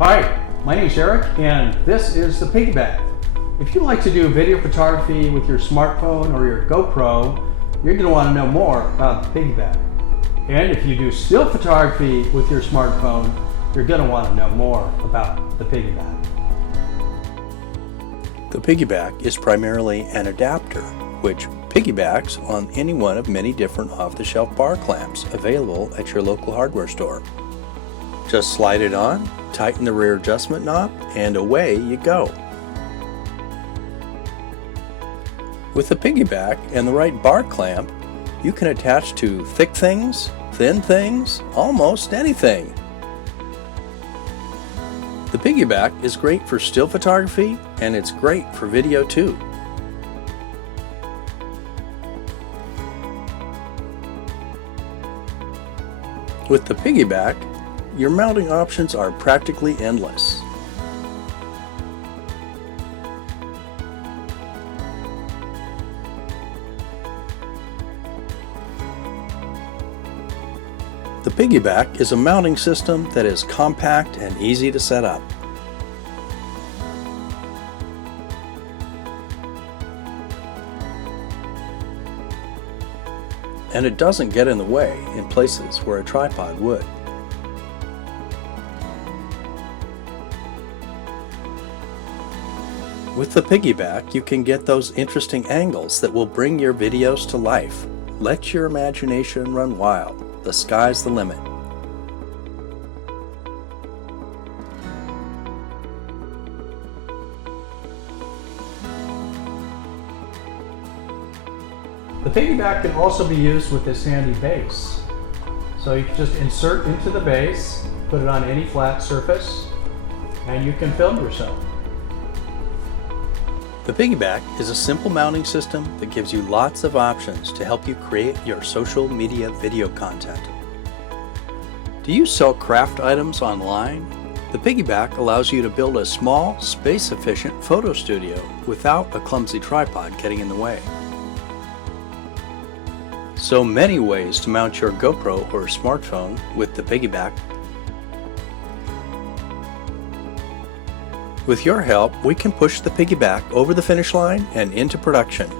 Hi, my name is Eric and this is the PiggyBack. If you like to do video photography with your smartphone or your GoPro, you're going to want to know more about the PiggyBack. And if you do still photography with your smartphone, you're going to want to know more about the PiggyBack. The PiggyBack is primarily an adapter, which piggybacks on any one of many different off-the-shelf bar clamps available at your local hardware store. Just slide it on, tighten the rear adjustment knob, and away you go. With the PiggyBack and the right bar clamp, you can attach to thick things, thin things, almost anything. The PiggyBack is great for still photography, and it's great for video too. With the PiggyBack, your mounting options are practically endless. The PiggyBack is a mounting system that is compact and easy to set up. And it doesn't get in the way in places where a tripod would. With the PiggyBack, you can get those interesting angles that will bring your videos to life. Let your imagination run wild. The sky's the limit. The PiggyBack can also be used with this handy base. So you can just insert into the base, put it on any flat surface, and you can film yourself. The PiggyBack is a simple mounting system that gives you lots of options to help you create your social media video content. Do you sell craft items online? The PiggyBack allows you to build a small, space-efficient photo studio without a clumsy tripod getting in the way. So many ways to mount your GoPro or smartphone with the PiggyBack. With your help, we can push the PiggyBack over the finish line and into production.